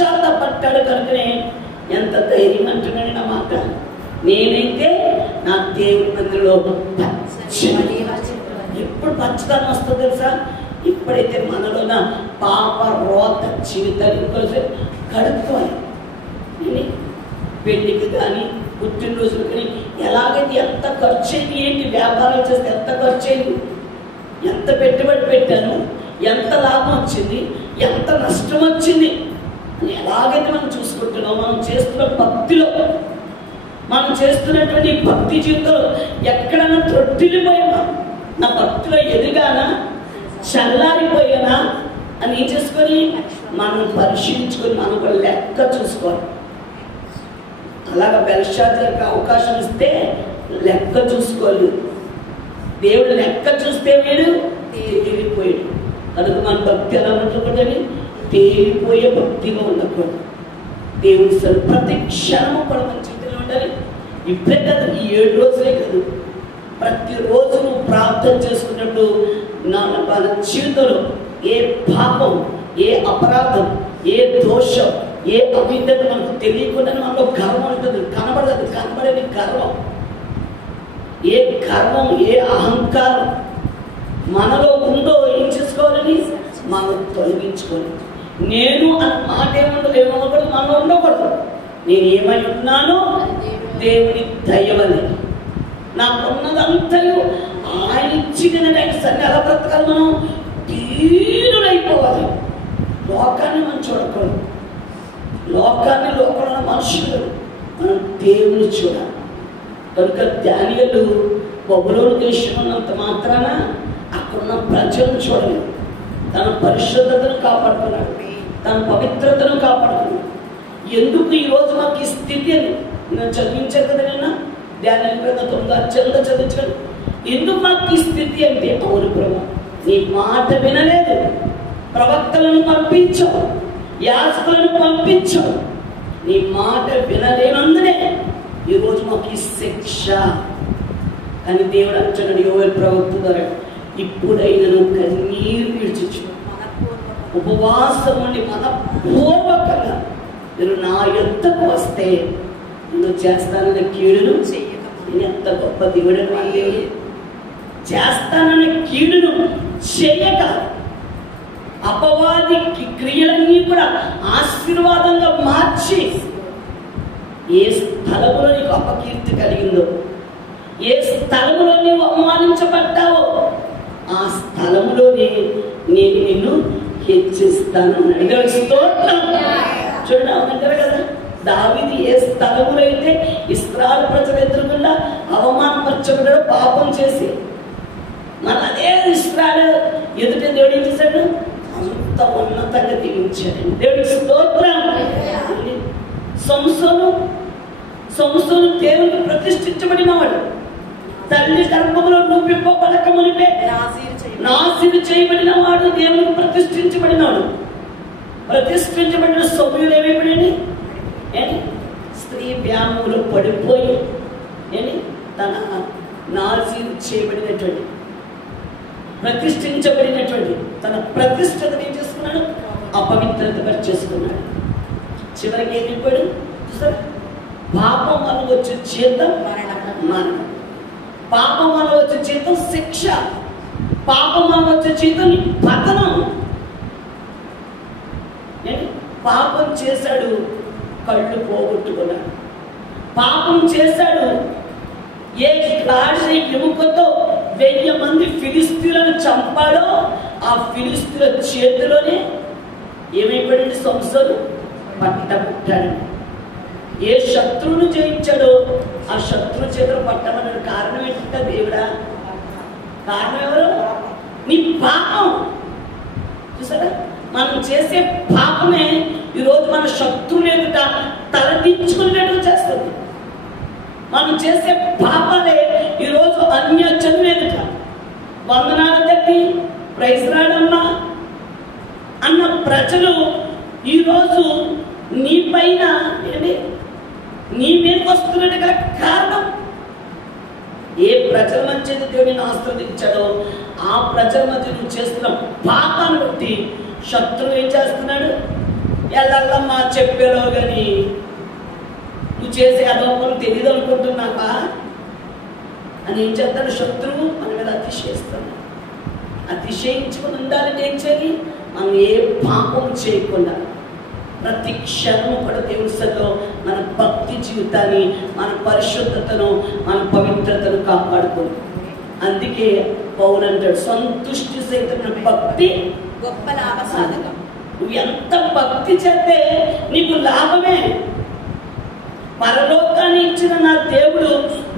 పశ్చాత్తపడ్డాడు కనుకనే ఎంత ధైర్యం అంటున్నాడు నా మాట. నేనైతే నా దేవుడి మందిలో ఎప్పుడు పచ్చదనం వస్తుంది తెలుసా? ఇప్పుడైతే మనలోన పాప రోత జీవితాన్ని కడుక్కోవాలి. పెళ్లికి కానీ పుట్టినరోజులు కానీ ఎలాగైతే ఎంత ఖర్చు అయింది, ఏంటి వ్యాపారాలు చేస్తే ఎంత ఖర్చు అయింది, ఎంత పెట్టుబడి పెట్టాను, ఎంత లాభం వచ్చింది, ఎంత నష్టం వచ్చింది అని ఎలాగైతే మనం చూసుకుంటున్నాం. మనం చేస్తున్న భక్తిలో, మనం చేస్తున్నటువంటి భక్తి జీవితంలో ఎక్కడైనా త్రొట్టిల్లిపోయానా, నా భక్తిలో ఎదిగానా, చల్లారిపోయానా అని ఏం చేసుకొని మనం పరిశీలించుకొని మనం కూడా లెక్క చూసుకోవాలి. అలాగ బెల్షాజర్కి అవకాశం ఇస్తే లెక్క చూసుకోవాలి. దేవుడు లెక్క చూస్తే వీడు తేలిపోయాడు. కనుక మన భక్తి ఎలా ఉండకూడదని తేలిపోయే భక్తిగా ఉండకూడదు. దేవుడి సరి ప్రతి క్షణము కూడా మన జీవితంలో ఉండాలి. ఇప్పుడే కదా, ఈ 7 రోజులే కాదు, ప్రతిరోజు నువ్వు ప్రార్థన చేసుకున్నట్టు మన జీవితంలో ఏ పాపం, ఏ అపరాధం, ఏ దోషం, ఏ అవిధత మనకు తెలియకుండా మనలో గర్వం ఉంటుంది. కనబడదు, కనబడేది గర్వం. ఏ గర్వం, ఏ అహంకారం మనలో ఉందో ఏం చేసుకోవాలని మనం తొలగించుకోవాలి. నేను అన్న మాట ఏముండదు, ఏమనకూడదు, మనలో ఉండకూడదు. నేను ఏమై ఉన్నానో దేవుని దయవని, నాకున్నదంతయు ఆయన ఇచ్చింది. సరే ఎలా బ్రతకాలి? మనం తీరులైపోవాలి. లోకాన్ని మనం చూడకూడదు. లోకాన్ని, లోకంలో మనుషులు, మనం దేవుని చూడాలి. కనుక దానియేలు బబులోను దేశం ఉన్నంత మాత్రాన అక్కడున్న ప్రజలను చూడలేదు. తన పరిశుద్ధతను కాపాడుకున్నాడు, తన పవిత్రతను కాపాడుకున్నాడు. ఎందుకు ఈరోజు మాకు ఈ స్థితి అని నేను చదివించాను కదా, నిన్న దానియేలు మీద 9 అధ్యాయంలో చదివించాను. ఎందుకు మాకు ఈ స్థితి అంటే, అవును ప్రభు, నీ మాట వినలేదు, ప్రవక్తలను పంపించావు, యాజకులను పంపించావు, నీ మాట వినలేనందునే ఈరోజు మాకు ఈ శిక్ష అని దేవుడు అంటున్నాడు. యోవేలు ప్రవక్త ద్వారా, ఇప్పుడైనా కన్నీరు విడిచు, ఉపవాసం ఉండి మనపూర్వకంగా నేను నా యొద్దకు వస్తే నేను చేస్తానన్న కీడును నేను ఎంత గొప్ప దేవుడు అని, చేస్తానన్న కీడును చేయక అపవాది క్రియలన్నీ కూడా ఆశీర్వాదంగా మార్చి, ఏ స్థలములో నీకు అపకీర్తి కలిగిందో, ఏ స్థలములో నీవు అవమానించబడ్డావో ఆ స్థలములోనే నేను నిన్ను హెచ్చిస్తాను. చూడండి, అవునంటారు కదా, దావీదు ఏ స్థలములో అయితే ఇశ్రాయేలు ప్రజలు ఎదురుకుండా అవమానపరచబడ్డాడు పాపం చేసి, మన అదే ఇశ్రాయేలు ఎదుట దేవుడు ఏం చేశాడు? అంత ఉన్నతంగా దిగించాడు. దేవుడికి స్తోత్రం. సంసోను దేవునికి ప్రతిష్ఠించబడినవాడు. తల్లి గర్భంలో రూపింపబడక మునిపే నాశీరు చేయబడిన వాడు, దేవునికి ప్రతిష్ఠించబడినాడు. ప్రతిష్ఠించబడిన సమయంలో ఏమైపోయింది? స్త్రీ వ్యాములో పడిపోయి తన నాశీరు చేయబడినటువంటి, ప్రతిష్ఠించబడినటువంటి తన ప్రతిష్టతను ఏం చేసుకున్నాడు? అపవిత్రతగా చేసుకున్నాడు. చివరికి ఏమైపోయాడు? చూసారా, పాపం వల్ల వచ్చే జీతం మరణం, పాపం వల్ల వచ్చే జీతం శిక్ష, పాపం వల్ల వచ్చే జీతం పతనం. పాపం చేశాడు, కళ్ళు పోగొట్టుకున్నాడు. పాపం చేశాడు, ఏ రాజ ఎముకతో 1000 మంది ఫిలిస్తీన్లను చంపాడో ఆ ఫిలిస్తీన్ల చేతిలోనే ఏమైపోయాడు? సంసోను పట్టబడ్డాడు. ఏ శత్రువును జయించాడో ఆ శత్రు చేతులు పట్టమన్నాడు. కారణం ఏంటంటే దేవుడా, కారణం ఎవరు? నీ పాపం. చూసారా, మనం చేసే పాపమే ఈరోజు మన శత్రువులు ఎదుట తలదించుకునేట్టు చేస్తుంది. మనం చేసే పాపాలే ఈరోజు అన్య జనుల ఎదుట వందనాలు తగ్గి ప్రైజ్ రాడమ్మా అన్న ప్రజలు ఈరోజు నీ పైన నీ మీదకి వస్తున్నట్టుగా కారణం. ఏ ప్రజల మధ్య దేవుడిని ఆశ్రదించాడో ఆ ప్రజల మధ్య నువ్వు చేస్తున్న పాపాన్ని బట్టి శత్రువు ఏం చేస్తున్నాడు? ఎల్లమ్మా చెప్పేలో కానీ నువ్వు చేసే అదొకరు తెలియదు అనుకుంటున్నావా అని ఏం చేస్తాడు శత్రువు మన మీద అతిశయిస్తాడు. అతిశయించుకుని ఉండాలని ఏం చేయాలి? మనం ఏ పాపం చేయకుండా ప్రతి క్షణం కూడా దేవుని సన్నిధిలో మన భక్తి జీవితాన్ని, మన పరిశుద్ధతను, మన పవిత్రతను కాపాడుకోవాలి. అందుకే పౌలు అంటాడు, సంతుష్టి సహితమైన భక్తి గొప్ప లాభ సాధకం. నువ్వు ఎంత భక్తి చేస్తే నీకు లాభమే. పరలోకాన్ని ఇచ్చిన నా దేవుడు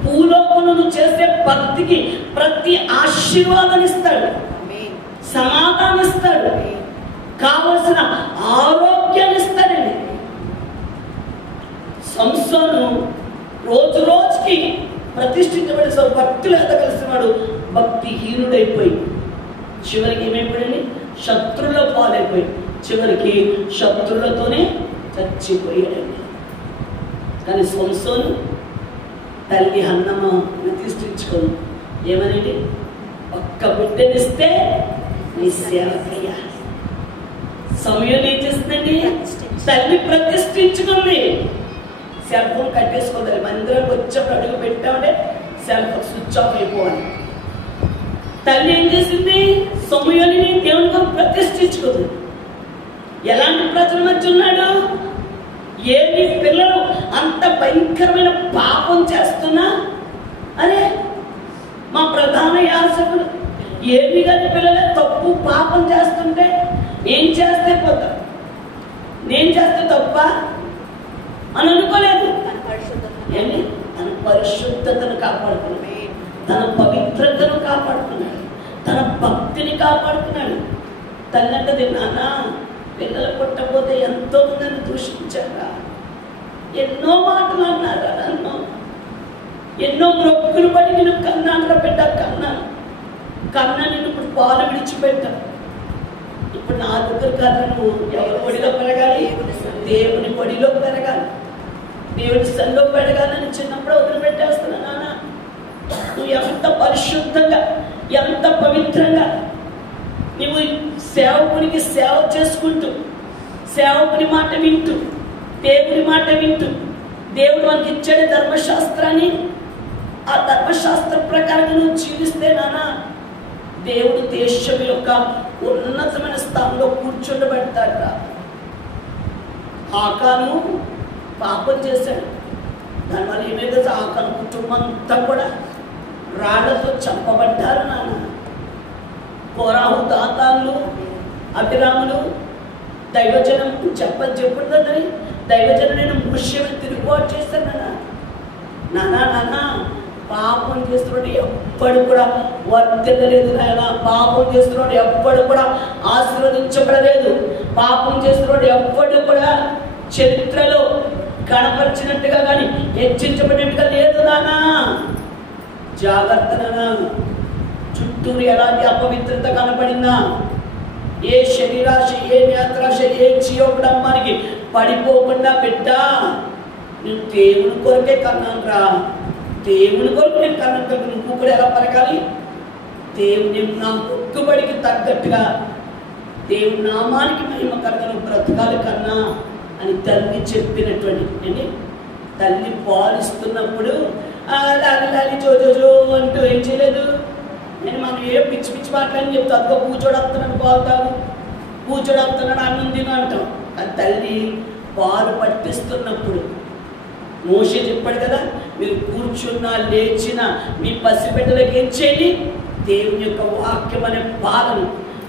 భూలోకంలో నువ్వు చేసే భక్తికి ప్రతి ఆశీర్వాదాన్ని ఇస్తాడు, సమాధానం ఇస్తాడు, కావలసిన ఆరోగ్యాన్ని ఇస్తాడండి. సంసోను రోజు రోజుకి ప్రతిష్ఠించబడి భక్తులు ఎదగలిసిన వాడు భక్తిహీనుడైపోయి చివరికి ఏమైపోయాడు? శత్రువుల పాలైపోయి చివరికి శత్రువులతోనే చచ్చిపోయాడండి. కానీ సంసోను తల్లి హన్నమ్మ ప్రతిష్ఠించుకోను ఏమనండి? ఒక్క బిడ్డనిస్తే నీ సేవకయ్యా. సమయం ఏం చేస్తుందండి? తల్లి ప్రతిష్ఠించుకుంది. Cell phone కట్టేసుకోవాలి. మందిరం వచ్చేప్పుడు అడుగు పెట్టామంటే సెల్ ఫోన్ స్విచ్ ఆఫ్ అయిపోవాలి. తల్లి ఏం చేసింది? సమయాన్ని దేవునితో ప్రతిష్ఠించుకుంది. ఎలాంటి ప్రజల మధ్య ఉన్నాడు? ఏమి పిల్లలు అంత భయంకరమైన పాపం చేస్తున్నా, అరే మా ప్రధాన యాజకుడు ఏమి గారి పిల్లలే తప్పు పాపం చేస్తుంటే ఏం చేస్తే పోతా, నేను చేస్తే తప్ప అని అనుకోలేదు. ఏమి తన పరిశుద్ధతను కాపాడుకున్నాడు, తన పవిత్రతను కాపాడుకున్నాడు, తన భక్తిని కాపాడుకున్నాడు. తల్లి అంటది, నాన్న పిల్లలు పుట్టకపోతే ఎంతో మందిని దూషించారా, ఎన్నో మాటలు అన్నారా, నన్ను ఎన్నో మొక్కులు పడి నేను కన్నాను బిడ్డ, కన్నా నేను ఇప్పుడు పాలు విడిచిపెట్టా. ఇప్పుడు నా దగ్గర కదా నువ్వు ఎవరి ఒడిలో పెరగాలి? దేవుని ఒడిలో పెరగాలి, దేవుని సన్నిధిలో పెరగాలని చిన్నప్పుడు వదిలిపెట్టేస్తున్నా. నాన్న నువ్వు ఎంత పరిశుద్ధంగా, ఎంత పవిత్రంగా నువ్వు సేవకునికి సేవ చేసుకుంటూ, సేవకుని మాట వింటూ, దేవుని మాట వింటూ, దేవుడు మనకి ఇచ్చాడు ధర్మశాస్త్రాన్ని, ఆ ధర్మశాస్త్ర ప్రకారం నువ్వు జీవిస్తే నాన్న దేవుడు దేశం యొక్క ఉన్నతమైన స్థానంలో కూర్చోబెడతాడు. ఆకాను పాపం చేశాడు, దానివల్ల ఏమైతే ఆకాను కుటుంబం అంతా కూడా రాళ్లతో చంపబడ్డారు. నాన్న కోరాహు, దాతాన్లు, అభిరాములు దైవజనం చెప్పకూడదని దైవజనం నేను ముష్యమని తిరుగుబాటు చేశాను. నాన్న పాపం చేస్తున్నాడు ఎప్పుడు కూడా వర్తిల్లలేదు నాయన. పాపం చేస్తున్నాడు ఎప్పుడు కూడా ఆశీర్వదించబడలేదు. పాపం చేస్తున్నాడు ఎప్పుడు కూడా చరిత్రలో కనపరిచినట్టుగా కానీ హెచ్చించబడినట్టుగా లేదు నాన్న. జాగ్రత్త నాన్న. చుట్టూరు ఎలాంటి అపవిత్రత కనపడిందా, ఏ శరీరాశ, ఏ నేత్రాశ, ఏ చీయోకుడమ్మానికి పడిపోకుండా బిడ్డా నేను దేవుని కొరకే కన్నాను రా, దేవుని కొరకు నేను కన్నాను కదా. నువ్వు కూడా ఎలా పలకాలి? దేవుని నా మొక్కుబడికి తగ్గట్టుగా దేవుని నామానికి మహిమ కలగను బ్రతకాలి కన్నా అని తల్లి చెప్పినటువంటి అండి. తల్లి పాలిస్తున్నప్పుడు లాలి జోజో అంటూ ఏం చేయలేదు. నేను మనం ఏ పిచ్చి పిచ్చి మాట్లాడి చెప్తా, అదిగో కూర్చోడొస్తున్నాడు పాలు తాగు, కూర్చోడొస్తున్నాడు అన్నం తిను అంటాం. ఆ తల్లి పాలు పట్టిస్తున్నప్పుడు మోషే చెప్పాడు కదా, మీరు కూర్చున్నా లేచినా మీ పసిబిడ్డలకు ఏం చేయండి? దేవుని యొక్క వాక్యం అనే పాలను,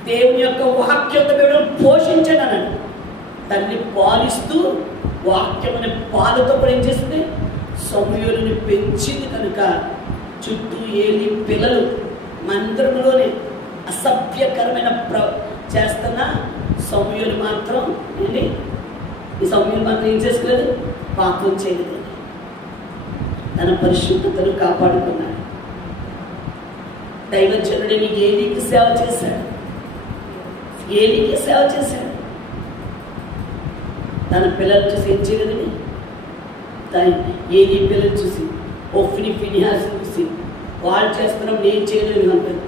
దేవుని యొక్క వాక్యంతో బిడ్డను పోషించండి అన్నాడు. తల్లి పాలిస్తూ వాక్యం అనే పాలతో కూడా ఏం చేసింది? సమూయేలుని పెంచింది. కనుక చుట్టూ ఏలి పిల్లలు మందిరంలోనే అసభ్యకరమైన చేస్తున్న సమూయేలు మాత్రం ఏంటి? ఈ సమూయేలు మాత్రం ఏం చేసుకోలేదు? పాపం చేయలేదు. తన పరిశుద్ధతను కాపాడుకున్నాడు. దైవజనుడిని ఏలీకి సేవ చేశాడు, ఏలీకి సేవ చేశాడు. తన పిల్లలు చూసి ఏం చేయలేదని, ఏలీ పిల్లలు చూసి, ఒఫ్ని ఫినిహాస్ చూసి వాళ్ళు చేస్తున్నాం నేను చేయలేదు అంటారు.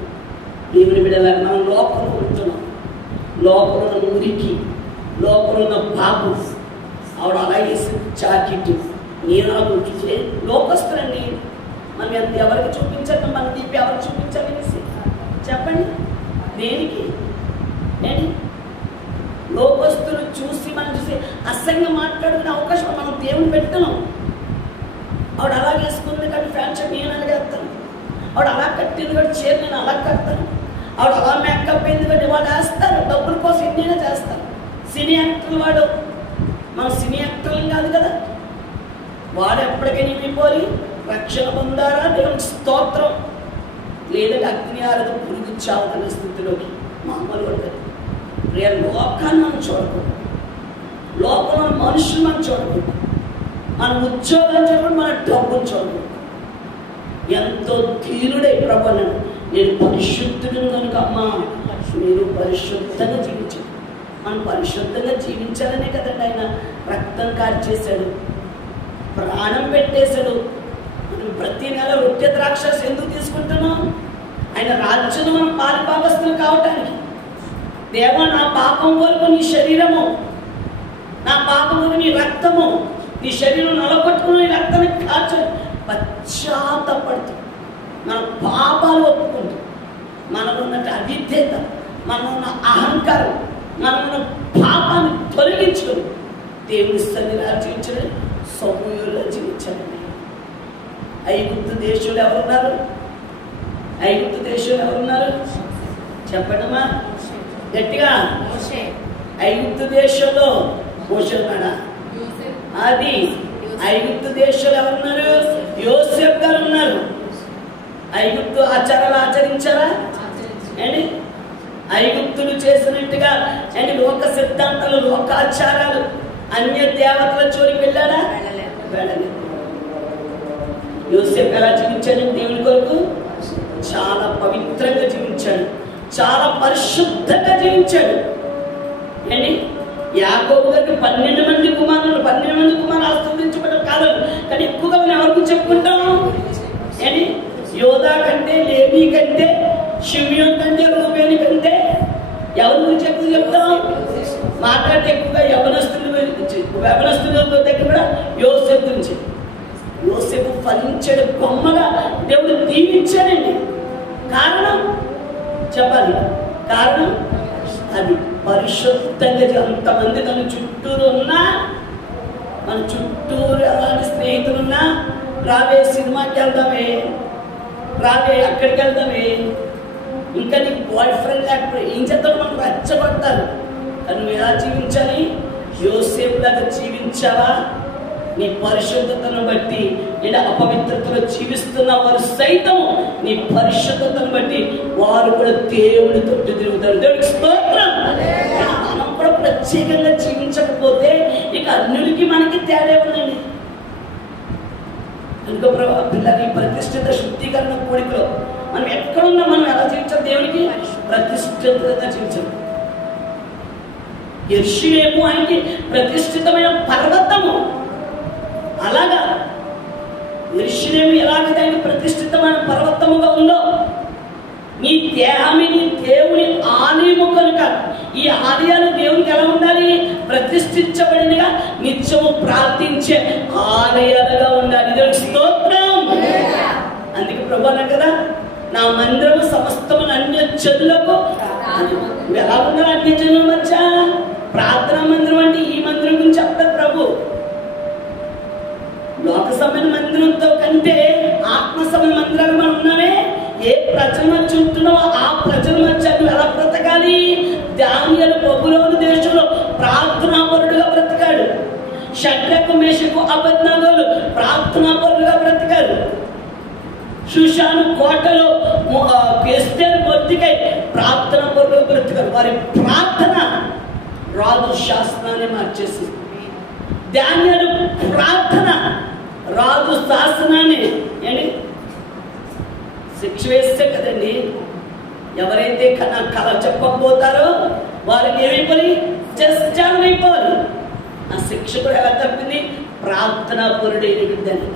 దేవుని బిడ్డలాగా మనం లోపల ఉంటున్నాం. లోపల మురికి లోపల ఉన్న బాబు ఆవిడ అలా వేసి జాకెట్ నేను చూసే లోకస్తులండి. మనం ఎంత ఎవరికి చూపించాలి, మన దీపి ఎవరికి చూపించాలి అనేసి చెప్పండి. దేనికి నేను లోకస్తులు చూసి మనం చూసి అసహ్యంగా మాట్లాడుకునే అవకాశం మనం దేవుని పెట్టను. ఆవిడ అలా వేసుకుంది కానీ ఫ్యాషన్ నేను అలాగేస్తాను, ఆవిడ అలా కట్టింది కాబట్టి చీర నేను అలా కడతాను, ఆవిడ అలా మేకప్ అయింది కాబట్టి వాళ్ళు వేస్తారు, డబ్బుల కోసం ఎన్నైనా చేస్తారు. సినీ యాక్టర్లు వాడు మన సినీ యాక్టర్లు కాదు కదా, వాడు ఎప్పటికైనా ఇమిపోయి రక్షణ పొందారా దేవునికి స్తోత్రం, లేదంటే అగ్ని ఆరదు పురుగు చావుతున్న స్థితిలోకి మామూలు ఉంటుంది. లోకాన్ని మనం చూడకూడదు, లోకంలో మనుషులు మనం చూడకూడదు, మన ఉద్యోగం చూడకూడదు, మన డబ్బులు చూడకూడదు. ఎంతో తీరుడై ప్రభు నేను పరిశుద్ధుడు కనుక అమ్మా మీరు పరిశుద్ధంగా జీవించాడు. మనం పరిశుద్ధంగా జీవించాలనే కదండి ఆయన రక్తం కార్చేశాడు, ప్రాణం పెట్టేశాడు. మనం ప్రతి నెల రొట్టె ద్రాక్షస్ ఎందుకు తీసుకుంటున్నాం? ఆయన రాజ్యంలో మనం పాలిభాగస్తులు కావటానికి. దేవా నా పాపం వరకు నీ శరీరము, నా పాపం వరకు నీ రక్తము, నీ శరీరం నలగొట్టుకుని నీ రక్తాన్ని కాల్చండి. పశ్చాత్తపడుతూ మన పాపాలు ఒప్పుకుంటూ మనలో ఉన్న అవిధేత, మనలో ఉన్న అహంకారం, మనలో ఉన్న పాపాన్ని తొలగించుకొని దేవుని సన్నిధిలో జీవించడం, సమూహంలో జీవించండి. ఐగుప్తు దేశంలో ఎవరున్నారు? ఐగుప్తు దేశంలో ఎవరున్నారు చెప్పండమ్మా గట్టిగా. ఐగుప్తు దేశంలో మోషే ఉన్నాడా? అది ఐగుప్తు దేశంలో ఎవరున్నారు? యోసేపు గారు ఉన్నారు. ఐగుప్తు ఆచారాలు ఆచరించారా అండి? ఐగుప్తులు చేసినట్టుగా అండి లోక సిద్ధాంతాలు, లోకాచారాలు, అన్య దేవతల జోలికి వెళ్ళాడా? వెళ్ళలేదు. యోసేపు ఎలా జీవించాడు? దేవుని కొరకు చాలా పవిత్రంగా జీవించాడు, చాలా పరిశుద్ధంగా జీవించాడు అండి. యాకోబు గారికి 12 మంది కుమారులు ఆస్వాదించబడ్డ కాలం, కానీ ఎక్కువగా మనం ఎవరికి చెప్పుకుంటాం ఏంటి? యోధా కంటే, లేవి కంటే, షిమ్యోన్ కంటే, రూబేని కంటే ఎవరి గురించి ఎక్కువ చెప్తాం? మాట్లాడితే ఎక్కువగా యవనస్తుల దగ్గర కూడా యోసేపు గురించి. యోసేపు ఫలించాడు, గొమ్మగా దేవుడు దీవించాడండి. కారణం చెప్పాలి, కారణం అది పరిశుద్ధంగా. అంతమంది తన చుట్టూరు ఉన్నా, మన చుట్టూరు అలాంటి స్నేహితులున్నా, రావే సినిమాకి వెళ్దామే, రావే అక్కడికి వెళ్దామే, ఇంకా నీకు బాయ్ ఫ్రెండ్ లేకపోతే ఏం చేస్తాడు? మనకు రచ్చబడతారు. కానీ నువ్వు ఎలా జీవించాలి? యోసేపు లాగా జీవించావా? నీ పరిశుద్ధతను బట్టి, లేదా అపవిత్రతలో జీవిస్తున్న వారు సైతం నీ పరిశుద్ధతను బట్టి వారు కూడా దేవుని తొట్టు తిరుగుతారు. దేవుడికి స్తోత్రం. మనం కూడా ప్రత్యేకంగా జీవించకపోతే ఇక అన్యులకి మనకి తేడా ఉందండి. కనుక పిల్లలు ప్రతిష్ఠిత శుద్ధీకరణ కోరికలో మనం ఎక్కడున్నా మనం ఎలా జీవించాలి? దేవునికి ప్రతిష్ఠితంగా జీవించాలి. యెరూషలేము ఆయనకి ప్రతిష్ఠితమైన పర్వతము. అలాగా యెరూషలేము ఎలాగైతే ఆయన ప్రతిష్ఠితమైన పర్వతముగా ఉందో, నీ దేహమే నీ దేవుని ఆలయము కనుక ఈ ఆలయాలు దేవునికి ఎలా ఉండాలి? ప్రతిష్ఠించబడినగా నిత్యము ప్రార్థించే ఆలయాలుగా ఉండాలి. దేవునికి స్తోత్రం. అందుకే ప్రభు అన్నారు కదా, నా మందిరము సమస్తము అన్యజనులకు. నువ్వు ఎలా ఉన్నారు అన్యజనుల మధ్య? ప్రార్థనా మందిరం అంటే ఈ మందిరం గురించి చెప్తారు ప్రభు. లోక సమైన మందిరంతో కంటే ఆత్మ సమైన మందిరాలు మనం ఉన్నామే. ఏ ప్రజల మధ్య ఉంటున్నావో ఆ ప్రజల మధ్య నువ్వు ఎలా బ్రతకాలి? దానియేలు బబులోను దేశంలో ప్రార్థనాపరుడుగా బ్రతికాడు. షడ్రకు, మేషకు, అబేద్నెగోలు ప్రార్థనాపరుడుగా బ్రతికారు. షూషాను కోటలో ఎస్తేరు మొర్దెకై ప్రార్థనాపరుడుగా బ్రతికారు. వారి ప్రార్థన రాజు శాసనాన్ని మార్చేసి, దానియేలు ప్రార్థన రాజు శాసనాన్ని ఏంటి శిక్ష వేస్తే కదండి. ఎవరైతే కళ చెప్పకపోతారో వాళ్ళకి ఏమైపోయి చేస్తానైపోవాలి. ఆ శిక్ష కూడా ఎలా తప్పింది? ప్రార్థనా పరుడైన బిడ్డని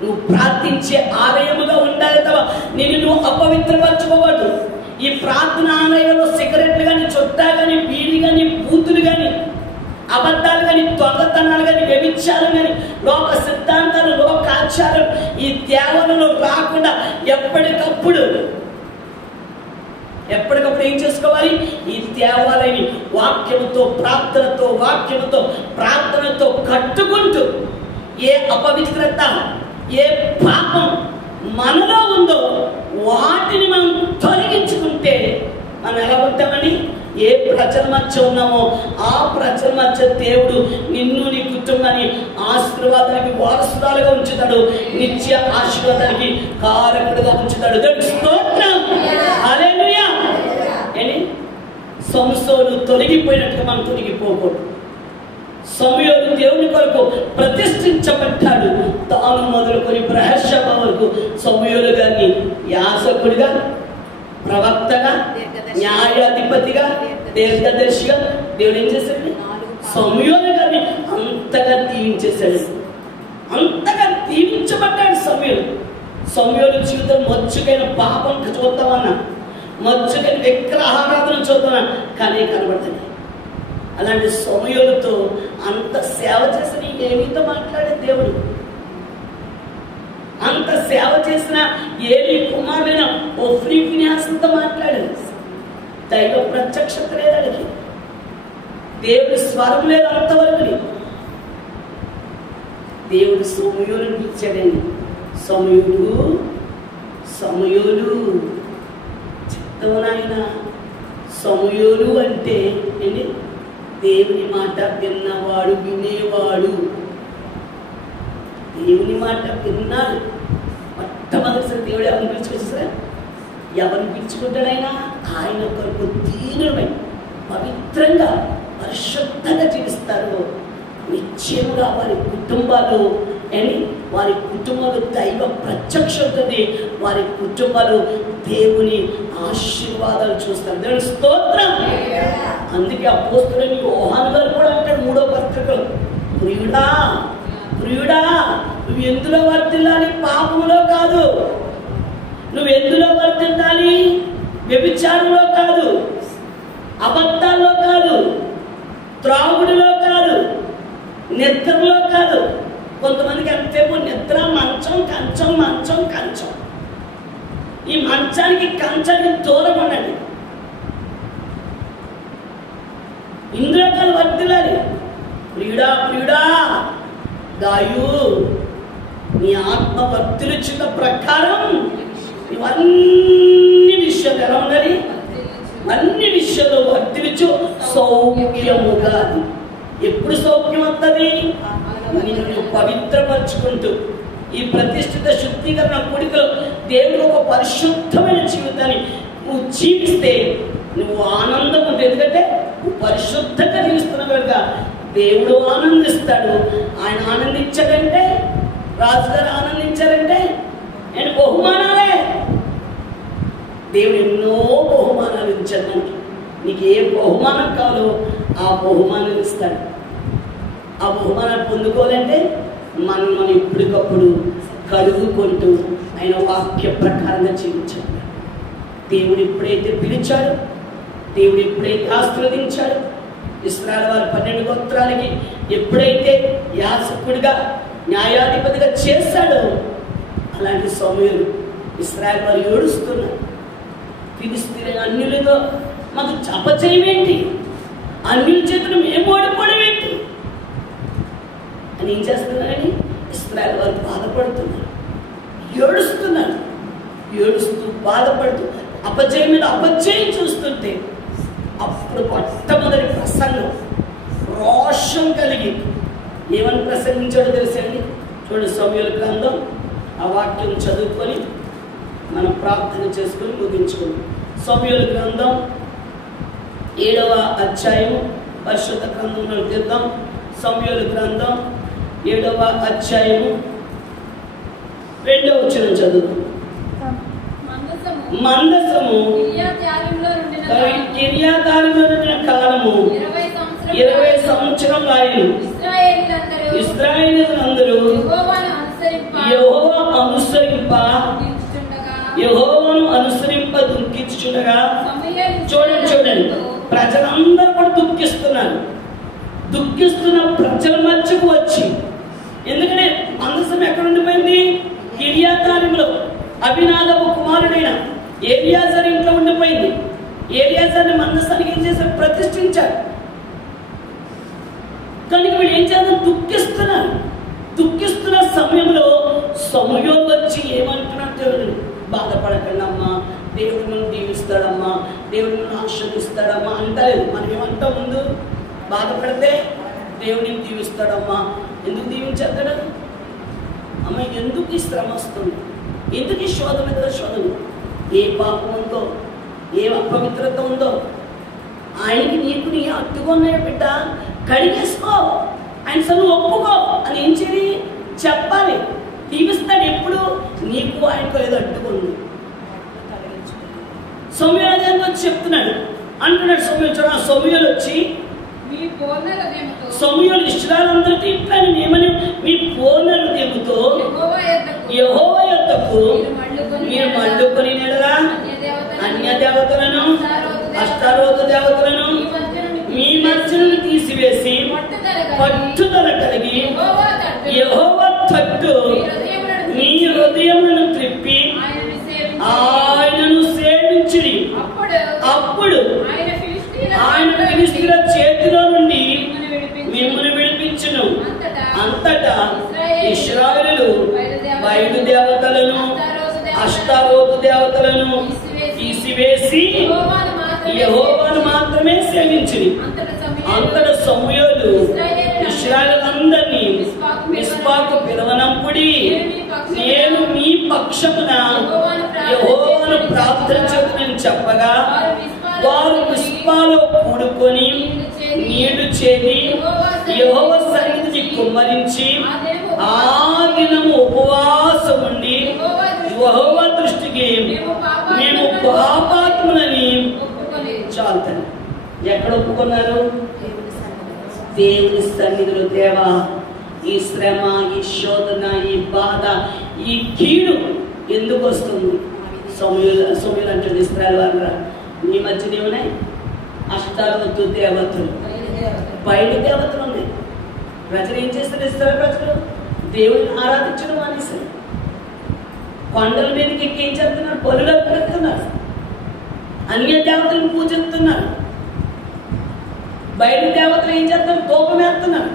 నువ్వు ప్రార్థించే ఆలయముగా ఉండాలి తప్ప నేను నువ్వు అపవిత్రపరచుకోవద్దు. ఈ ప్రార్థన ఆలయంలో సిగరెట్లు కానీ, చుట్టా కానీ, బీడి కానీ, బూతులు కానీ అబద్ధాలు కానీ, దొంగతనాలు కానీ, వ్యభిచారం కానీ, లోక సిద్ధాంతాలు, లోక ఆచారం ఈ దేవాలయంలో రాకుండా ఎప్పటికప్పుడు ఏం చేసుకోవాలి? ఈ దేవాలయాన్ని వాక్యముతో, ప్రార్థనతో కట్టుకుంటూ ఏ అపవిత్రత, ఏ పాపం మనలో ఉందో వాటిని మనం తొలగించుకుంటే మనం ఎలా ఉంటామని, ఏ ప్రజల మధ్య ఉన్నామో ఆ ప్రజల మధ్య దేవుడు నిన్ను, నీ కుటుంబాన్ని ఆశీర్వాదానికి వారసురాలుగా ఉంచుతాడు, నిత్య ఆశీర్వాదానికి కారకుడుగా ఉంచుతాడు. స్తోత్రం, హల్లెలూయా. ఏంటి? సంసోను తొలగిపోయినట్టుగా మనం తొలగిపోకూడదు. సమూయేలు దేవుని కొరకు ప్రతిష్ఠించబడ్డాడు. తాను మొదలుకొని బెర్షెబా వరకు సమూయేలు గారిని యాజకుడిగా, ప్రవక్తగా, న్యాయాధిపతిగా, దీర్ఘదర్శిగా దేవుడు ఏం చేశాడు? సమూయేలు గారిని అంతగా దీవించేశాడు. అంతగా దీవించబడ్డాడు సమూయేలు. సమూయేలు జీవితం మచ్చుకైన పాపం చూద్దామన్నా, మచ్చుకైన విగ్రహారాధన చూద్దామన్నా కానీ కనబడుతుంది. అలాంటి సమూయేలుతో అంత సేవ చేసిన ఏమీతో మాట్లాడే దేవుడు, అంత సేవ చేసిన ఏలి కుమారుడైన హోఫ్నీ ఫినెహాసుతో మాట్లాడాడు. దైవ ప్రత్యక్షత లేదాడికి, దేవుడి స్వరం లేదు అంతవరకు. దేవుడు సమూయేలుని పిలిచాడని, సమూయేలు చెప్తావు నాయన. సమూయేలు అంటే ఏంటి? దేవుని మాట విన్నవాడు, వినేవాడు. దేవుని మాట విన్నాడు. మొట్టమొదటిసారి దేవుడు ఎవరిని పిలుచుకొచ్చేసారా? ఎవరిని పిలుచుకుంటాడైనా ఆయన కొరకు దీనులై పవిత్రంగా, పరిశుద్ధంగా జీవిస్తారు. నిశ్చయముగా వారి కుటుంబాలు దైవ ప్రత్యక్షతని, వారి కుటుంబాలు దేవుని ఆశీర్వాదాలు చూస్తారు. దేవుని స్తోత్రం. అందుకే అపోస్తలుడైన యోహాను గారు కూడా అంటాడు 3వ పత్రికలో, ప్రియుడా నువ్వు ఎందులో వర్తిల్లాలి? పాపములో కాదు. నువ్వు ఎందులో వర్తిల్లాలి? వ్యభిచారంలో కాదు, అబద్ధాల్లో కాదు, త్రాగుడిలో కాదు, నిద్రలో కాదు. కొంతమందికి ఎంతసేపు నిద్ర, మంచం, కంచం. ఈ మంచానికి, కంచానికి దూరం ఉండండి. ఇందులో కాదు వర్తిల్లాలి. ప్రియుడా గాయు, నీ ఆత్మ వర్తిల్చుట ప్రకారం ఇవన్నీ విషయాలు ఎలా ఉండాలి? అన్ని విషయాలు వర్తిల్చు సౌఖ్యముగా. ఎప్పుడు సౌఖ్యం వస్తుంది? నిన్ను పవిత్రపరచుకుంటూ ఈ ప్రతిష్ఠిత శుద్ధీకరణ కూడికలో దేవుడు ఒక పరిశుద్ధమైన జీవితాన్ని నువ్వు జీవిస్తే నువ్వు ఆనందం ఉంటుంది. ఎందుకంటే నువ్వు పరిశుద్ధంగా జీవిస్తున్నావు కనుక దేవుడు ఆనందిస్తాడు. ఆయన ఆనందించాడంటే, రాజుగారు ఆనందించారంటే నేను బహుమానాలే. దేవుడు ఎన్నో బహుమానాలు ఇచ్చాడు మనకి. నీకు ఏ బహుమానం కావాలో ఆ బహుమానం ఇస్తాడు. ఆ బహుమానాలు పొందుకోవాలంటే మనం ఇప్పటికప్పుడు కడుగుకుంటూ ఆయన వాక్య ప్రకారంగా జీవించాలి. దేవుడు ఎప్పుడైతే పిలిచాడు, దేవుడు ఎప్పుడైతే ఆశీర్వదించాడు, ఇశ్రాయేలు వారి 12 గోత్రాలకి ఎప్పుడైతే యాజకుడిగా, న్యాయాధిపతిగా చేశాడో, అలాంటి సమూయేలు ఇశ్రాయేలు వారు ఏడుస్తున్నారు. ఫిలిష్తీయులైన అన్యులతో మాకు అపజయమేంటి, అన్యుల చేతులు మేము ఓడిపోవడం ఏంటి అని ఏం చేస్తున్నారని ఇశ్రాయేలు వారు బాధపడుతున్నారు, ఏడుస్తూ బాధపడుతూ అపజయం మీద అపజయం చూస్తుంటే అప్పుడు మొట్టమొదటి ప్రసంగం రోషం కలిగి ఏమని ప్రసంగించాడో తెలుసండి? చూడండి, సమూయేలు గ్రంథం ఆ వాక్యం చదువుకొని మనం ప్రార్థన చేసుకొని ముగించుకుందాం. సమూయేలు గ్రంథం 7వ అధ్యాయము పరిశుద్ధ గ్రంథంలో తీద్దాం. సమూయేలు గ్రంథం 7వ అధ్యాయము 2వ వచనం చదువుదాం. మందసము కిర్యాతాయిములో నుండిన కాలము 20 సంవత్సరములు ఆయను. ఇశ్రాయేలీయులందరూ యెహోవాను అనుసరింప దుఃఖించుచుండగా, చూడండి ప్రజలందరూ కూడా దుఃఖిస్తున్నారు. దుఃఖిస్తున్న ప్రజల మధ్యకు వచ్చి, ఎందుకంటే మందసం ఎక్కడ ఉండిపోయింది? కిర్యాతాయిములో అబీనాదాబు కుమారుడైన ఎలియాజరు ఇంట్లో ఉండిపోయింది. ఎలియాజరుని మందసానికి ఏం చేశారు? ప్రతిష్ఠించారు. కనుక వీళ్ళు ఏం చేస్తారు? దుఃఖిస్తున్నారు. దుఃఖిస్తున్న సమయంలో సమూయేలు వచ్చి ఏమంటున్నట్టు, బాధపడకండి అమ్మా, దేవుడు నన్ను దీవిస్తాడమ్మా, దేవుడు నన్ను ఆశీర్వదిస్తాడమ్మా అంటలేదు. మనం ఏమంటాం? ముందు బాధపడితే దేవుడిని దీవిస్తాడమ్మా. ఎందుకు దీవించేస్తాడు? అమ్మ, ఎందుకు ఈ శ్రమ వస్తుంది? ఎందుకు ఈ శోధన మీద శోధన? ఏ పాపం ఉందో, ఏ అపవిత్రత ఉందో ఆయనకి నీకు నీ అట్టుకున్నాయో బిడ్డ, కడిగేసుకో, ఆయన సలు ఒప్పుకో అని ఏం చేయాలి? చెప్పాలి. దీవిస్తాడు ఎప్పుడు? నీకు ఆయనకు ఏదో అడ్డుకుంది. సమూయేలు వచ్చి చెప్తున్నాడు, అంటున్నాడు సమూయేలు వచ్చి, సమూయేలు ఇశ్రాయేలులందరికీ ఇట్లా ఏమని, మీ పూర్ణ హృదయముతో యెహోవా యొద్దకు మీరు మళ్ళుకొని నెడలా అన్య దేవతలను, అష్టారోత దేవతలను మీ మధ్య నుండి తీసివేసి పట్టుదల కలిగి యెహోవా తట్టు మీ హృదయములను త్రిప్పి ఆయనను సేవించుడి. అప్పుడు ఆయన ఫిలిష్తీయుల చేతిలో నుండి మిమ్మల్ని విడిపించును. అంతటా ఇశ్రాయేలు బయలు దేవతలను, అష్టారోతు దేవతలను తీసివేసి యెహోవాను మాత్రమే సేవించుడి. అంతటా సమూయేలు ఇశ్రాయేలులందరినీ మిస్పాకు పిలవనంపుడి, నేను మీ పక్షమున యెహోవాను ప్రార్థించుటని చెప్పగా, వారు మిస్పాలో కూడుకొని నీళ్లు చేది యెహోవా సన్నిధిని కుమ్మరించి ఆ దినము ఉపవాసం ఉండి యెహోవా దృష్టికి మేము పాపాత్ములని చాలుతాను. ఎక్కడ ఒప్పుకున్నారు? దేవుని సన్నిధిలో. దేవా, ఈ శ్రమ, ఈ శోధన, ఈ బాధ, ఈ కీడు ఎందుకు వస్తుంది? సమూయేలు అంటే ఇశ్రాయేలు వారు మీ మధ్యన ఏమున్నాయి? అష్టారోతు దేవతలు, బయలు దేవతలు ఉన్నాయి. ప్రజలు ఏం చేస్తారు? ఇశ్రాయేలు ప్రజలు దేవుడిని ఆరాధించడం మానేశారు. కొండల మీదకి ఎక్కి ఏం చేస్తున్నారు? బలులు పెడుతున్నారు, అన్య దేవతలను పూజిస్తున్నారు. బయలు దేవతలు ఏం చేస్తారు? కోపం వేస్తున్నారు.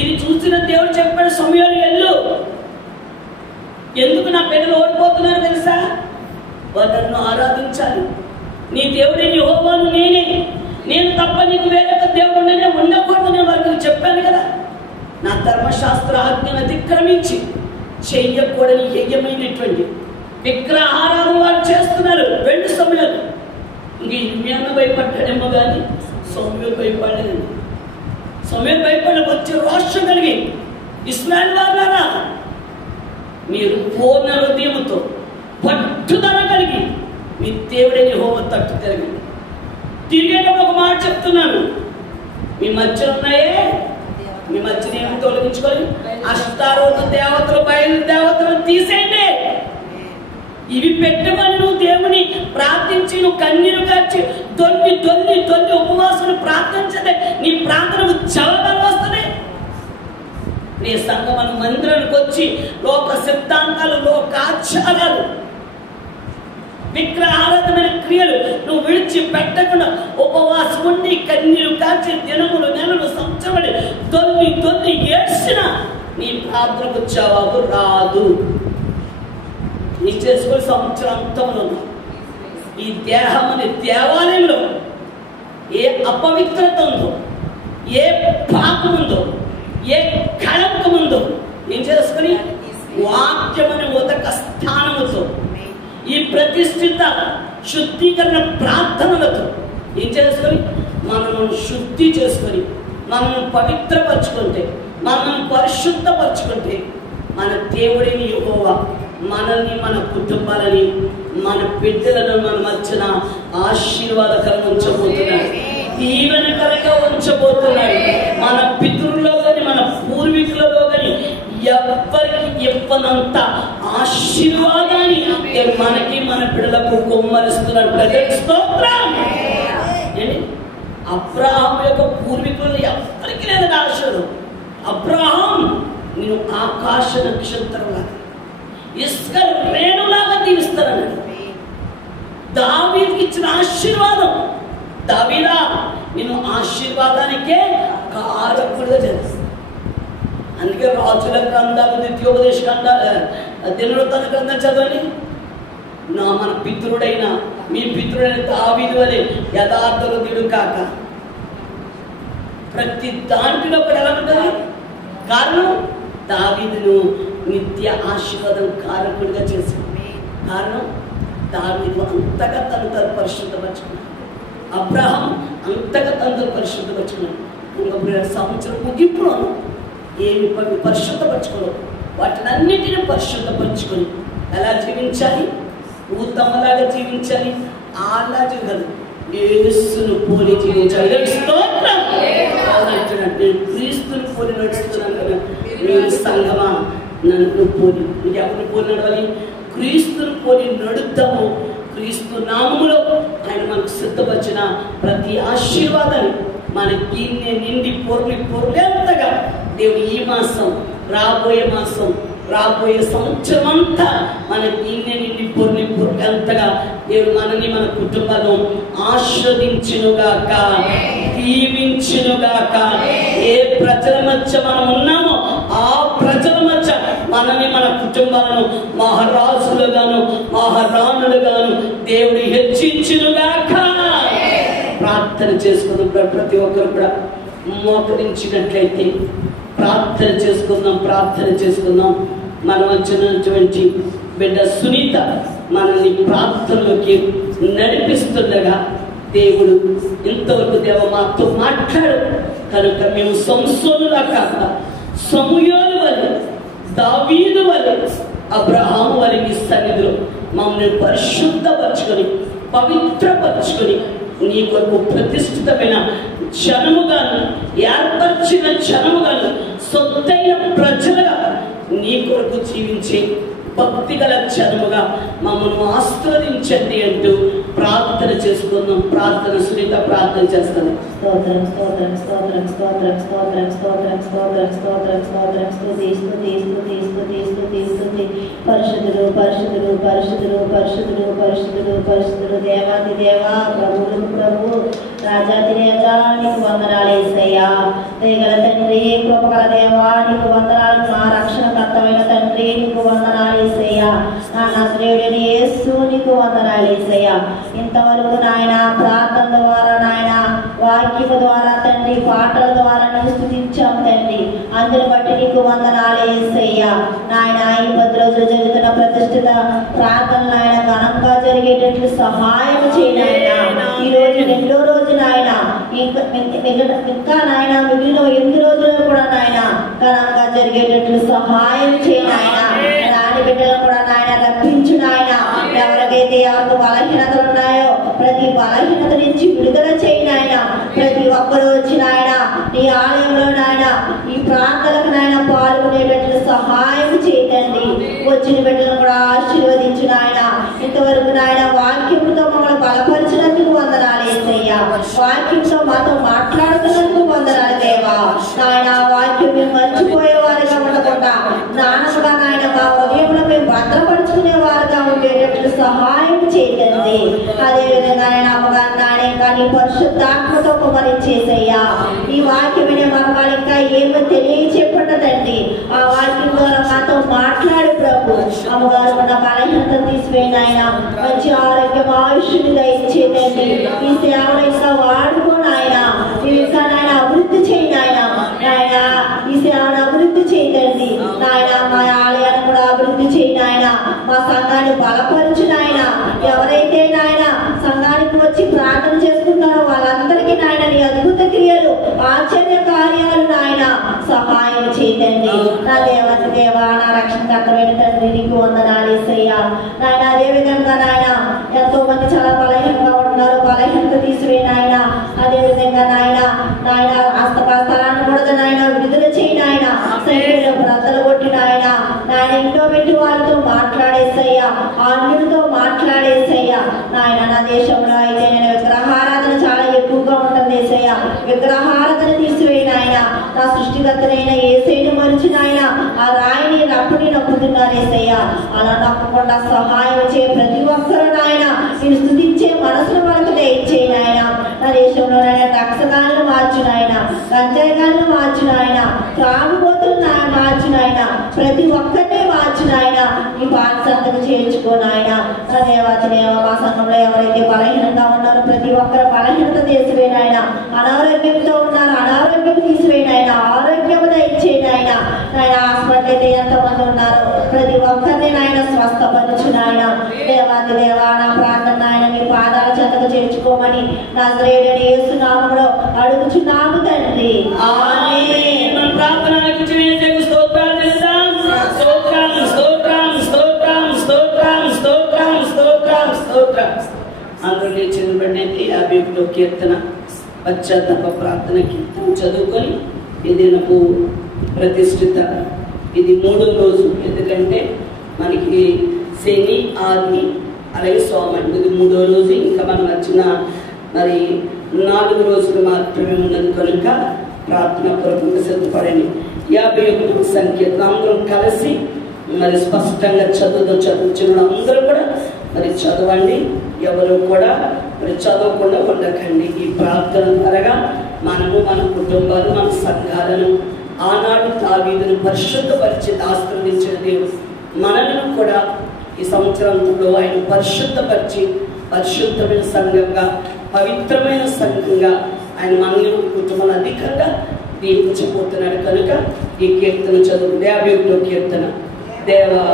ఇది చూసిన దేవుడు చెప్పాడు, సమూయేలు వెళ్ళు, ఎందుకు నా బిడ్డలు ఓడిపోతున్నారు తెలుసా? వారు నన్ను ఆరాధించాలి. నీ దేవుడైన యెహోవాను నేనే, నేను తప్ప నీకు వేరొక దేవుడు ఉండకూడదు. నేను వారికి చెప్పాను కదా, నా ధర్మశాస్త్ర ఆజ్ఞను అతిక్రమించి చెయ్యకూడని హేయమైనటువంటి విగ్రహారాధన వారు చేస్తున్నారు. వెళ్ళు సమూయేలు. ఇంక ఇర్మియాను భయపడ్డాడేమో కానీ సమూయేలు భయపడలేదు. సమూయేలు భయపడి వచ్చి రోషం కలిగి, ఇశ్రాయేలు వారులారా, మీరు పూర్ణ హృదయముతో పట్టుదల కలిగి మీ దేవుడైన యెహోవా తట్టు తిరగండి. తిరిగేటప్పుడు ఒక మాట చెప్తున్నాను, మీ మధ్య ఉన్నాయే, మీ మధ్యన ఏమి తొలగించుకొని అష్టారోతు దేవతలు, బయలు దేవతలు తీసేయండి. ఇవి పెట్టుకొని నువ్వు దేవుని ప్రార్థించి, నువ్వు కన్నీరు కాచి దొల్లి దొల్లి దొల్లి ఉపవాసం ప్రార్థించదే నీ ప్రార్థనకు జవాబులు వస్తున్నాయి. నీ సంఘం మందిరానికి వచ్చి లోక సిద్ధాంతాలు, లోకాచారాలు, విగ్రహారాధమైన క్రియలు నువ్వు విడిచి పెట్టకుండా ఉపవాసం ఉండి కన్నీరు కాచి దినములు, నెలలు, సంవత్సరములు దొల్లి దొల్లి ఏడ్చిన నీ ప్రార్థనకు జవాబు రాదు. నీ చేసుకుని సంవత్సరం అంతంలో ఈ దేహం అనే దేవాలయంలో ఏ అపవిత్రత ఉందో, ఏ పాపం ఉందో, ఏ కళంకం ఉందో ఏం చేసుకుని వాక్యమని ఉదక స్థానముతో, ఈ ప్రతిష్ఠిత శుద్ధీకరణ ప్రార్థనలతో ఏం చేసుకొని మనము శుద్ధి చేసుకొని, మనము పవిత్రపరచుకుంటే, మనము పరిశుద్ధపరచుకుంటే, మన దేవుడిని యెహోవా మనల్ని, మన కుటుంబాలని, మన బిడ్డలను మన మధ్యన ఆశీర్వాదకరంగా ఉంచబోతున్నాడు, దీవెనకరంగా ఉంచబోతున్నాడు. మన పితరుల్లో కానీ, మన పూర్వీకులలో కానీ ఎవ్వరికి ఇవ్వనంత ఆశీర్వాదాన్ని మనకి, మన బిడ్డలకు కుమ్మరిస్తున్నాడు. ప్రజలకు స్తోత్రం. అబ్రాహాం యొక్క పూర్వీకులు ఎవరికి లేదని ఆశలు. అబ్రాహాం నేను ఆకాశ నక్షత్రంలాగా, ఇసుక రేణులాగా దీవిస్తానన్నాడు. దావీదుకి ఇచ్చిన ఆశీర్వాదం, దావీదా నేను ఆశీర్వాదానికే కారకులుగా చేస్తాను. అందుకే రాజుల గ్రంథాలు, ద్వితీయోపదేశ గ్రంథాలు, దినవృత్తాంత గ్రంథం చదవండి. మన పితృడైన మీ పితృడైన దావీదు వలె యథార్థుడు కాక. ప్రతి దాంట్లో కూడా ఎలా ఉంటుంది? కారణం దావీదును నిత్య ఆశీర్వాదం కారకుడిగా చేసింది. కారణం దావీదు అంతగా తను పరిశుద్ధపరచుకున్నాడు. అబ్రహాం అంతగా తను పరిశుద్ధపరచుకున్నాడు. ఇంకా సంవత్సరం ముగింపులో ఏమి పరిశుద్ధపరచుకోవడం, వాటిని అన్నిటినీ పరిశుద్ధపరచుకొని ఎలా జీవించాలి? ఊతమ్మలాగా జీవించాలి. అలా జీవించాలి. యేసును పోలి జీవించాలి. క్రీస్తుని పోలి నడుస్తున్నాను కదా. నేను సంగమా నన్ను పోలి, ఎవరిని పోలి నడవాలి? క్రీస్తుని పోలి నడుద్దాము. క్రీస్తు నామములో ఆయన మనకు సిద్ధపరిచిన ప్రతి ఆశీర్వాదాన్ని మనకి నిండి పొర్లేంతగా దేవుడు ఈ మాసం, రాబోయే మాసం, రాబోయే సంవత్సరం అంతా మనకి నిండి పొర్లేంతగా దేవుడు మనని మన కుటుంబాలను ఆస్వాదించునుగాక, దీవించునుగాక. ఏ ప్రజల మధ్య మనం ఉన్నామో ఆ ప్రజల మధ్య మనని మన కుటుంబాలను మహారాజులుగాను మహారాణులుగాను దేవుడు హెచ్చించునుగాక. ప్రార్థన చేసుకుందాం. ప్రతి ఒక్కరు కూడా మోకరించినట్లయితే ప్రార్థన చేసుకుందాం. మన వచ్చినటువంటి బిడ్డ సునీత మనల్ని ప్రార్థనలోకి నడిపిస్తుండగా దేవుడు ఇంతవరకు దేవ మాతో మాట్లాడు కనుక మేము సంసోనులా కాక సమూయేలు వలె, దావీదు వలె, అబ్రహాము వలె ఈ సన్నిధిలో మమ్మల్ని పరిశుద్ధపరచుకొని పవిత్రపరచుకొని నీ కొరకు ప్రతిష్ఠితమైన జనముగాను, ఏర్పరిచిన జనముగాను, సొంతైన ప్రజలుగా నీ కొరకు జీవించే భక్తి గల జనముగా మమ్మల్ని ఆస్వాదించండి అంటూ ప్రార్థన చేసుకుందాం. ప్రార్థన సునీత ప్రార్థన చేస్తాను. స్తోత్రం స్తోత్రం స్తోత్రం స్తోత్రం స్తోత్రం స్తోత్రం స్తోత్రం స్తోత్రం స్తోత్రం స్తుతి స్తుతి స్తుతి స్తుతి స్తుతి స్తుతి. పరిశుద్ధుడు పరిశుద్ధుడు పరిశుద్ధుడు పరిశుద్ధుడు పరిశుద్ధుడు పరిశుద్ధుడు, దేవాది దేవా, ప్రభువులకు ప్రభు, రాజాది రాజా, నీకు వందనాలు యేసయ్యా. దయగల తండ్రి, కృపగల దేవా, నీకు వందనాలు. మా రక్షణకర్తమైన తండ్రి, నీకు వందనాలు యేసయ్యా. నా నజరేయుడైన యేసు, నీకు వందనాలు యేసయ్యా. ఇంతవరకు నాయన ప్రార్థన ద్వారా, నాయన వాక్యము ద్వారా తండ్రి, పాటల ద్వారా నువ్వు స్తుతించాం తండ్రి. అందుని బట్టి నీకు వందనాలు యేసయ్యా. నాయన ఈ 10 రోజులు జరుగుతున్న ప్రతిష్ఠిత ప్రార్థనలు నాయన ఘనంగా జరిగేటట్లు సహాయం చేయండి. ఈ రోజు రెండో రోజు నాయన, ఇంకా నాయన మిగిలిన 8 రోజులు కూడా నాయన ఘనంగా జరిగేటట్లు సహాయం చేయండి నాయన. రాని బిడ్డలను కూడా నాయన రప్పించు నాయన. ఎవరికైతే ఎవరికి బలహీనతలు ఉన్నాయో ప్రతి బలహీనత నుంచి విడుదల చేయి నాయన. ప్రతి ఒక్కరు వచ్చి నాయన నీ ఆలయంలో నాయన ఈ ప్రార్థనలకు నాయన పాల్గొనేటట్లు సహాయం చేయండి. వచ్చిన బిడ్డలను కూడా ఆశీర్వదించు నాయన. ఇంతవరకు నాయన వాక్యంతో మమ్మల్ని బలపరిచినందుకు వందనాలు యేసయ్యా. వాక్యంతో మాతో మాట్లాడుతున్నందుకు వందనాలు దేవా. నాయన వాక్యం మేము మర్చిపోయే వారిగా ఉండకుండా జ్ఞానముగా నాయన మా ఉదయంలో మేము భద్రపరుచుకునే వారుగా ఉండేటట్లు సహాయం చేయండి. అదేవిధంగా నాయన అవగాహన కానీ పరిశుద్ధాత్మతో కుమరించేసయ్యా. ఈ వాక్యమైన మర్మాలు ఇంకా ఏమో తెలియచెప్పండి. ఆ వాక్యం ద్వారా మాతో మాట్లాడు ప్రభు. అమ్మగారు ఉన్న బలహీనత తీసివేయండి ఆయన. మంచి ఆరోగ్యం ఆయుష్ని దయచేయండి. ఈ సేవలు ఇంకా వాడుకోండి ఆయన. ఇంకా నాయన అభివృద్ధి చేయండి ఆయన. నాయన ఈ సేవను అభివృద్ధి చేయండి నాయన. మా ఆలయాన్ని కూడా అభివృద్ధి చేయండి ఆయన. మా సంఘాన్ని బలపరచు నాయన. ఎవరైతే నాయన సంఘానికి వచ్చి ప్రార్థన చేసుకుంటారో వాళ్ళందరికీ నాయన నీ అద్భుత క్రియలు, ఆశ్చర్య కార్యాలు నాయన సహాయం చేయండి. నా దేవత దేవా, నా రక్షణకర్తమైన తండ్రి, నీకు వందనాలు యేసయ్యా. నాయన అదే విధంగా నాయన ఎంతో మంది చాలా బలహీనంగా ఉంటున్నారు. బలహీనత తీసివే నాయన. అదే విధంగా నాయన నాయన స్థలాన్ని కూడా నాయన విడుదల చేయి నాయన. శరీరంలో బ్రతలు కొట్టి నాయన నాయన ఇంట్లో పెట్టి వాళ్ళతో మాట్లాడేసయ్యా. అన్యుడితో మాట్లాడేసయ్యా. నాయన నా దేశంలో అయితే నేను విగ్రహారాధన చాలా ఎక్కువగా ఉంటుంది యేసయ్యా. విగ్రహారాధన తీసివేయన ఆయన, నా సృష్టికర్తనైన యేసయ్యను మరిచిన ఆయన ఆ రాయిని రప్పుని నొక్కుతున్నారు యేసయ్యా. అలా నొక్కకుండా సహాయం చే ప్రతి ఒక్కరూ నాయన నేను స్తుతించే మనసును మనకు దయచేయను ఆయన. నా దేశంలో దక్షగాలను మార్చిన ఆయన, గంజాయిగాలను మార్చిన ఆయన, త్రాగుబోతులను మార్చిన ఆయన, ప్రతి ఒక్కరినే మార్చిన ఆయన ఈ పాఠశాలకు చేర్చుకోను ఆయన. నా దేవాచనేవ మా సంఘంలో ఎవరైతే బలహీనంగా ఉన్నారో ప్రతి ఒక్కరు బలహీనత తీసివేయను ఆయన. అనారోగ్యంతో ఉన్నారు, అనారోగ్యం తీసివేయను ఆయన, ఆరోగ్యం దయచేయను ఆయన. ఆయన హాస్పిటల్ అయితే ఎంతమంది ఉన్నారు ప్రతి ఒక్కరిని నాయన స్వస్థపరచును ఆయన. దేవాది దేవా నా ప్రార్థన ఆయన మీ పాదాల చెంతకు చేర్చుకోమని నజరేయుడైన యేసు నామములో అడుగుచున్నాము తండ్రి. ఆమేన్. మన ప్రార్థనలకు యేసుకు స్తోత్రాలు చేద్దాం. స్తోత్రం స్తోత్రం స్తోత్రం స్తోత్రం స్తోత్రం స్తోత్రం స్తోత్రం. అందరూ లేచినబడిన 51వ కీర్తన పశ్చాత్తాప ప్రార్థన కీర్తన చదువుకొని ఈ దినపు ప్రతిష్ఠిత ఇది 3వ రోజు. ఎందుకంటే మనకి శని ఆది అలాగే సోమవారం ఇది 3వ రోజు. ఇంకా మనం వచ్చిన మరి 4 రోజులు మాత్రమే ఉన్నది కనుక ప్రార్థన కొరకు సిద్ధపడండి. 51వ సంకీర్తన అందరం కలిసి మరి స్పష్టంగా చదువుతున్న అందరూ కూడా మరి చదవండి. ఎవరు కూడా మరి చదవకుండా ఉండకండి. ఈ ప్రార్థన ద్వారా మనము మన కుటుంబాలు మన సంఘాలను ఆనాడు దావీదును పరిశుద్ధపరిచి ఆశీర్వదించిన దేవుడు మనలను కూడా ఈ సంవత్సరంలో ఆయన పరిశుద్ధపరిచి పరిశుద్ధమైన సంఘంగా పవిత్రమైన సంఘంగా ఆయన మనల్ని కుటుంబాలు అధికంగా దీవించబోతున్నాడు కనుక ఈ కీర్తన చదువు. 51వ కీర్తన. దేవా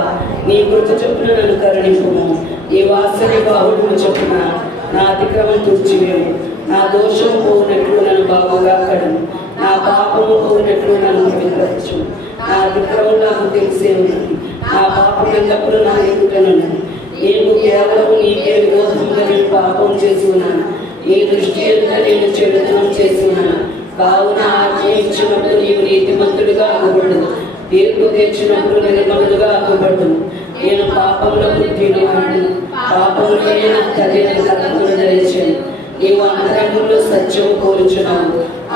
నీ గుర్తు చొప్పున నన్ను కరుణింపుము, నీ వాత్సల్య బాహుళ్యము చొప్పున నా అతిక్రమం తుడిచివేము. నా దోషము పోనట్లు నన్ను బాగుగా కడుము, నా పాపము పోనట్లు నన్ను పవిత్రపరచు. నా అతిక్రమం నాకు తెలిసే ఉన్నది, నా పాపం ఎల్లప్పుడూ నా ఎదుటనున్నది. నేను కేవలం నీకే విరోధంగా నేను పాపం చేసి ఉన్నాను, నీ దృష్టి ఎదుట నేను చెడుతనం చేసి ఉన్నాను. కావున ఆజ్ఞ ఇచ్చినప్పుడు నీవు నీతిమంతుడిగా అగుపడదు, తీర్పు తెచ్చినప్పుడు నిర్మలుగా అగుపడదు. నేను పాపంలో పుట్టినవాడిని, పాపంలో నా తల్లిని కర్మను ధరించాను. నీవు అంతరంగంలో సత్యము కోరుచున్నావు,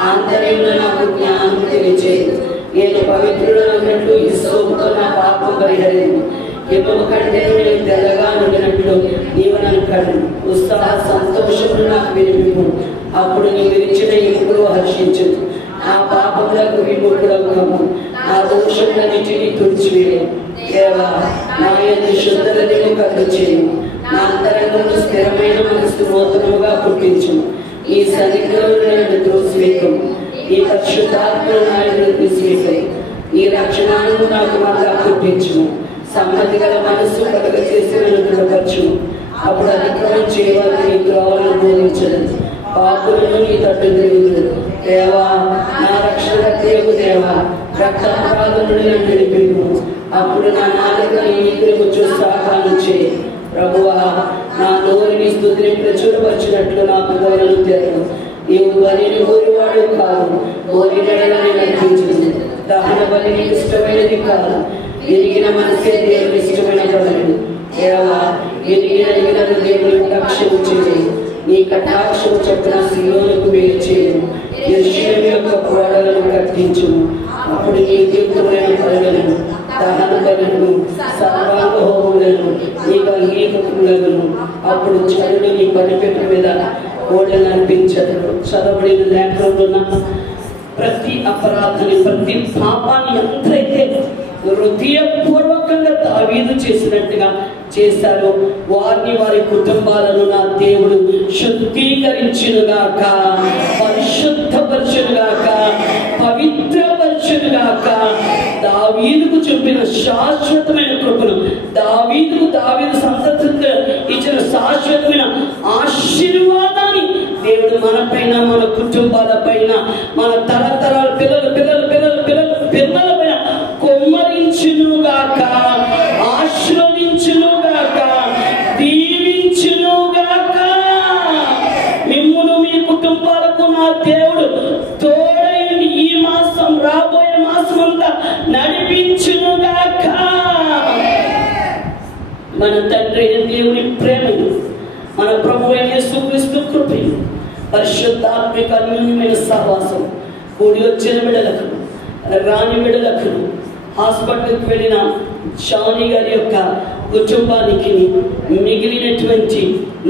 ఆంతర్యంలో నాకు జ్ఞానం తెలియచేయదు. నేను పవిత్రుడనట్లు ఇస్సోపుతో నా పాపం పరిహరించు. ఎప్పుడు కంటే నేను తెల్లగా ఉండినట్లు నీవు నన్ను కడు. ఉత్సాహ సంతోషములు నాకు వినిపింపు, అప్పుడు నీవు విరిచిన ఎముకలు హర్షించు. నా పాపములకు విముఖుడవు, నా దోషములన్నిటినీ తుడిచివేయు. దేవా నా యందు శుద్ధత నీవు కలుగచేయు, నా అంతరంగంలో స్థిరమైన మనసు నూతనముగా పుట్టించు. ఈ సన్నిధిలో నన్ను త్రోసివేయము, ఈ పరిశుద్ధాత్మను నా యందు తీసివేయు. ఈ రక్షణను నాకు మళ్ళా పుట్టించుము, సమ్మతి గల మనస్సు కలుగ చేసి నన్ను దృఢపరచుము. అప్పుడు అతిక్రమం చేయవారు నీ ద్రోవలను బోధించదు, పాపులను నీ తట్టు తిరుగుదు. దేవా నా రక్షణ తీరు దేవా, రక్తప్రాధులను నేను విడిపింపు. అప్పుడు నా నాలుక నీ నిద్రకు చూస్తాను చేయి. ప్రభువా నా నోరుని స్తుతిని ప్రచురపరిచినట్లు నాకు గోరను తెరవు. నీవు బలిని ఊరివాడు కాదు, గోరినడలని నడిపించింది. దహన బలి నీకు ఇష్టమైనది కాదు, ఎరిగిన మనసే దేవుని ఇష్టమైన బలుడు. దేవా ఎరిగిన దేవుని కటాక్షం చేయి, నీ కటాక్షం చెప్పిన సియోనుకు వేరు చేయు. యెరూషలేము యొక్క గోడలను కట్టించు. అప్పుడు నీ తీర్థమైన బలులను, దహన బలులను, సర్వాంగ హోములను నీకు అంగీకృతులను. అప్పుడు చెడులు నీ బలిపీఠం మీద ఓడలను అర్పించదు. చదవబడిన లేఖనంలో ప్రతి అపరాధాన్ని ప్రతి పాపాన్ని ఎంతైతే హృదయపూర్వకంగా దావీదు చేసినట్టుగా చేశారో వారిని వారి కుటుంబాలను నా దేవుడు శుద్ధీకరించునుగాక, పరిశుద్ధపరచునుగాక, పవిత్రపరచునుగాక. దావీదుకు చూపిన శాశ్వతమైన కృపను, దావీదు సంతతిగా ఇచ్చిన శాశ్వతమైన ఆశీర్వాదాన్ని దేవుడు మన పైన, మన కుటుంబాల పైన, మన తరతరాల పిల్లల పిల్లల పిల్లల పిల్లల పిల్లల పైన కొమ్మరించునుగాక, ఆశీర్వదించునుగాక, దీవించునుగాక. మిమ్మును మీ కుటుంబాలకు నా దేవుడు తోడైండి ఈ మాసం రాబోయే మాసం అంతా నడిపించునుగాక. మన తండ్రి అయిన దేవుని ప్రేమను, మన ప్రభు అయిన యేసుక్రీస్తు కృపను, పరిశుద్ధాత్మిక అన్యోన్యమైన సహవాసం కూడి వచ్చిన బిడ్డలకు, రాని బిడ్డలకు, హాస్పిటల్కి వెళ్ళిన షాని గారి యొక్క కుటుంబానికి మిగిలినటువంటి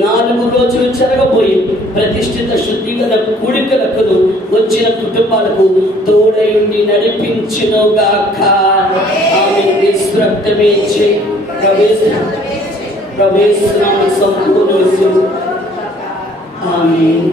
4 రోజులు జరగబోయి ప్రతిష్ఠిత శుద్ధీకరణ కూడికలకు వచ్చిన కుటుంబాలకు తోడయుండి నడిపించునుగాక. ఆమె రక్తమే ప్రవేశ సంపూర్ణ. ఆమేన్.